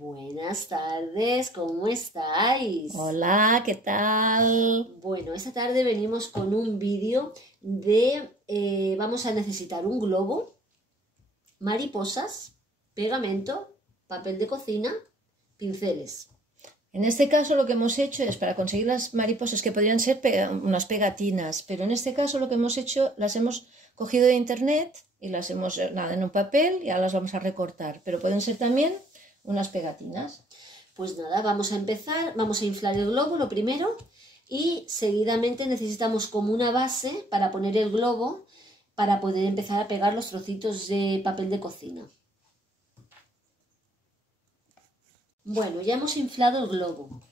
Buenas tardes, ¿cómo estáis? Hola, ¿qué tal? Bueno, esta tarde venimos con un vídeo de... vamos a necesitar un globo, mariposas, pegamento, papel de cocina, pinceles. En este caso lo que hemos hecho es, para conseguir las mariposas, que podrían ser unas pegatinas, pero en este caso lo que hemos hecho, las hemos cogido de internet y las hemos en un papel y ahora las vamos a recortar, pero pueden ser también unas pegatinas. Pues nada, vamos a empezar, vamos a inflar el globo lo primero y seguidamente necesitamos como una base para poner el globo para poder empezar a pegar los trocitos de papel de cocina. Bueno, ya hemos inflado el globo,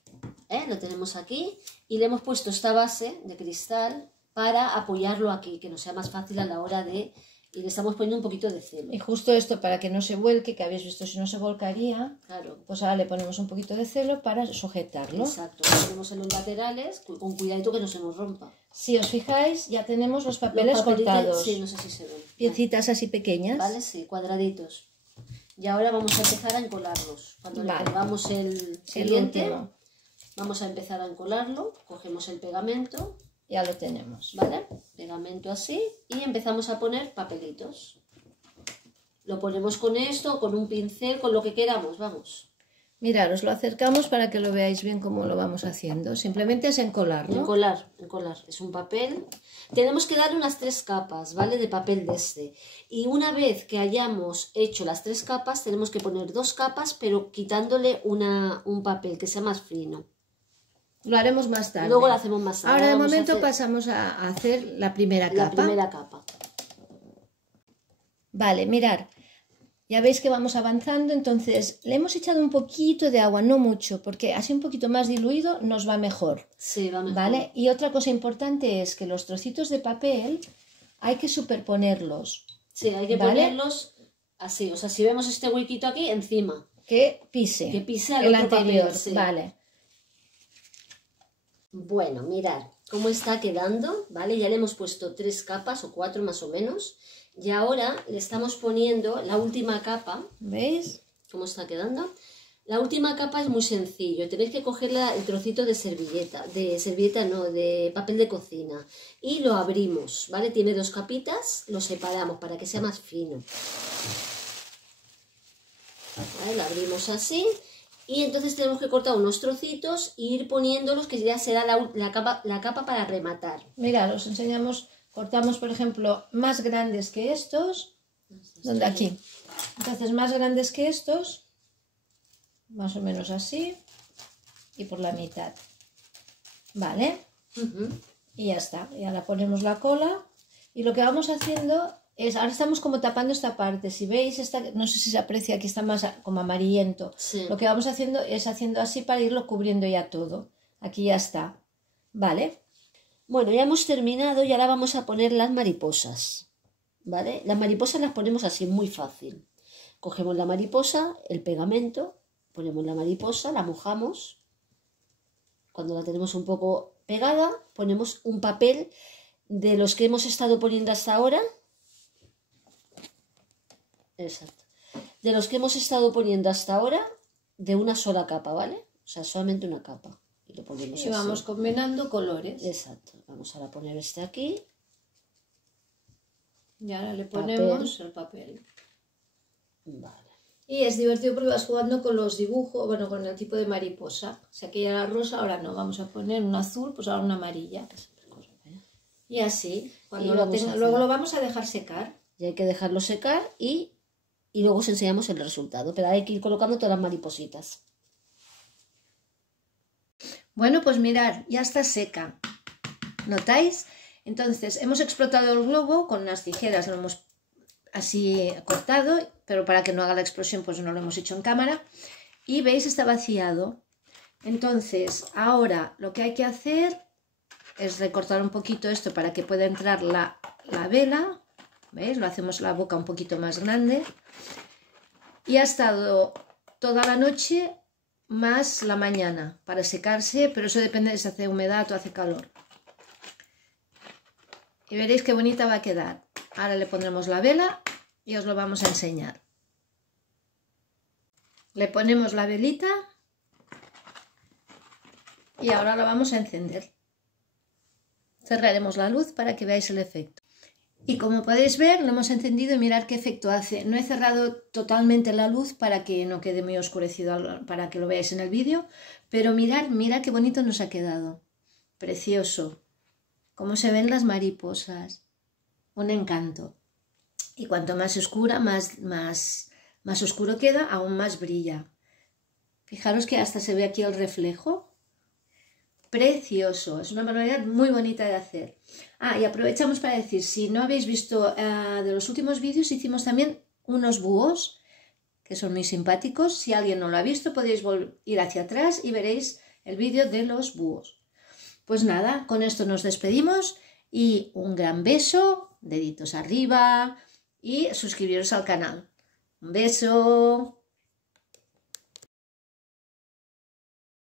lo tenemos aquí y le hemos puesto esta base de cristal para apoyarlo aquí, que nos sea más fácil a la hora de... Y le estamos poniendo un poquito de celo. Y justo esto para que no se vuelque, que habéis visto si no se volcaría, claro. Pues ahora le ponemos un poquito de celo para sujetarlo. Exacto, lo ponemos en los laterales con cuidadito que no se nos rompa. Si os fijáis, ya tenemos los papeles cortados. Sí, no sé si se ven. Piecitas así pequeñas. Vale, sí, cuadraditos. Y ahora vamos a empezar a encolarlos. Cuando le pegamos el siguiente, vamos a empezar a encolarlo. Cogemos el pegamento. Ya lo tenemos. ¿Vale? Pegamento así y empezamos a poner papelitos. Lo ponemos con esto, con un pincel, con lo que queramos, vamos. Mirad, os lo acercamos para que lo veáis bien cómo lo vamos haciendo. Simplemente es encolar, ¿no? Encolar. Es un papel. Tenemos que darle unas 3 capas, ¿vale? De papel de este. Y una vez que hayamos hecho las 3 capas, tenemos que poner 2 capas, pero quitándole un papel que sea más fino. Lo haremos más tarde. Luego lo hacemos más tarde. Ahora de momento pasamos a hacer la primera capa. La primera capa. Vale, mirad. Ya veis que vamos avanzando, entonces le hemos echado un poquito de agua, no mucho, porque así un poquito más diluido nos va mejor. Sí, va mejor. ¿Vale? Y otra cosa importante es que los trocitos de papel hay que superponerlos. Sí, hay que ponerlos así, o sea, si vemos este huequito aquí, encima. Que pise. Que pise el otro anterior, papel, sí. Vale. Bueno, mirad cómo está quedando, ¿vale? Ya le hemos puesto 3 capas o 4 más o menos. Y ahora le estamos poniendo la última capa. ¿Veis? ¿Cómo está quedando? La última capa es muy sencillo. Tenéis que coger el trocito de de papel de cocina. Y lo abrimos, ¿vale? Tiene 2 capitas, lo separamos para que sea más fino. ¿Vale? Lo abrimos así. Y entonces tenemos que cortar unos trocitos e ir poniéndolos, que ya será la capa para rematar. Mirad, os enseñamos, cortamos por ejemplo más grandes que estos, donde aquí. Entonces más grandes que estos, más o menos así, y por la mitad. Vale. Y ya está, y ahora ponemos la cola y lo que vamos haciendo es, ahora estamos como tapando esta parte, si veis, no sé si se aprecia, aquí está más como amarillento. Sí. Lo que vamos haciendo es haciendo así para irlo cubriendo ya todo. Aquí ya está, ¿vale? Bueno, ya hemos terminado y ahora vamos a poner las mariposas, ¿vale? Las mariposas las ponemos así, muy fácil. Cogemos la mariposa, el pegamento, ponemos la mariposa, la mojamos. Cuando la tenemos un poco pegada, ponemos un papel de los que hemos estado poniendo hasta ahora. Exacto. De los que hemos estado poniendo hasta ahora, de una sola capa, ¿vale? O sea, solamente una capa. Y lo ponemos y vamos combinando colores. Exacto. Vamos ahora a poner este aquí. Y ahora le ponemos el papel. Vale. Y es divertido porque vas jugando con los dibujos, bueno, con el tipo de mariposa. Si aquella era rosa, ahora no. Vamos a poner un azul, pues ahora una amarilla. Y así, cuando luego lo vamos a dejar secar. Y hay que dejarlo secar y luego os enseñamos el resultado. Pero hay que ir colocando todas las maripositas. Bueno, pues mirad, ya está seca. ¿Notáis? Entonces, hemos explotado el globo con unas tijeras, lo hemos así cortado, pero para que no haga la explosión, pues no lo hemos hecho en cámara. Y veis, está vaciado. Entonces, ahora lo que hay que hacer es recortar un poquito esto para que pueda entrar la vela. ¿Veis? Lo hacemos la boca un poquito más grande. Y ha estado toda la noche más la mañana para secarse, pero eso depende de si hace humedad o hace calor. Y veréis qué bonita va a quedar. Ahora le pondremos la vela y os lo vamos a enseñar. Le ponemos la velita y ahora la vamos a encender. Cerraremos la luz para que veáis el efecto. Y como podéis ver, lo hemos encendido y mirad qué efecto hace. No he cerrado totalmente la luz para que no quede muy oscurecido, para que lo veáis en el vídeo, pero mirad qué bonito nos ha quedado. Precioso. Cómo se ven las mariposas. Un encanto. Y cuanto más oscura, más oscuro queda, aún más brilla. Fijaros que hasta se ve aquí el reflejo. Precioso, es una manualidad muy bonita de hacer. Y aprovechamos para decir, si no habéis visto de los últimos vídeos, hicimos también unos búhos que son muy simpáticos. Si alguien no lo ha visto, podéis ir hacia atrás y veréis el vídeo de los búhos. Pues nada, con esto nos despedimos y un gran beso, deditos arriba y suscribiros al canal. Un beso.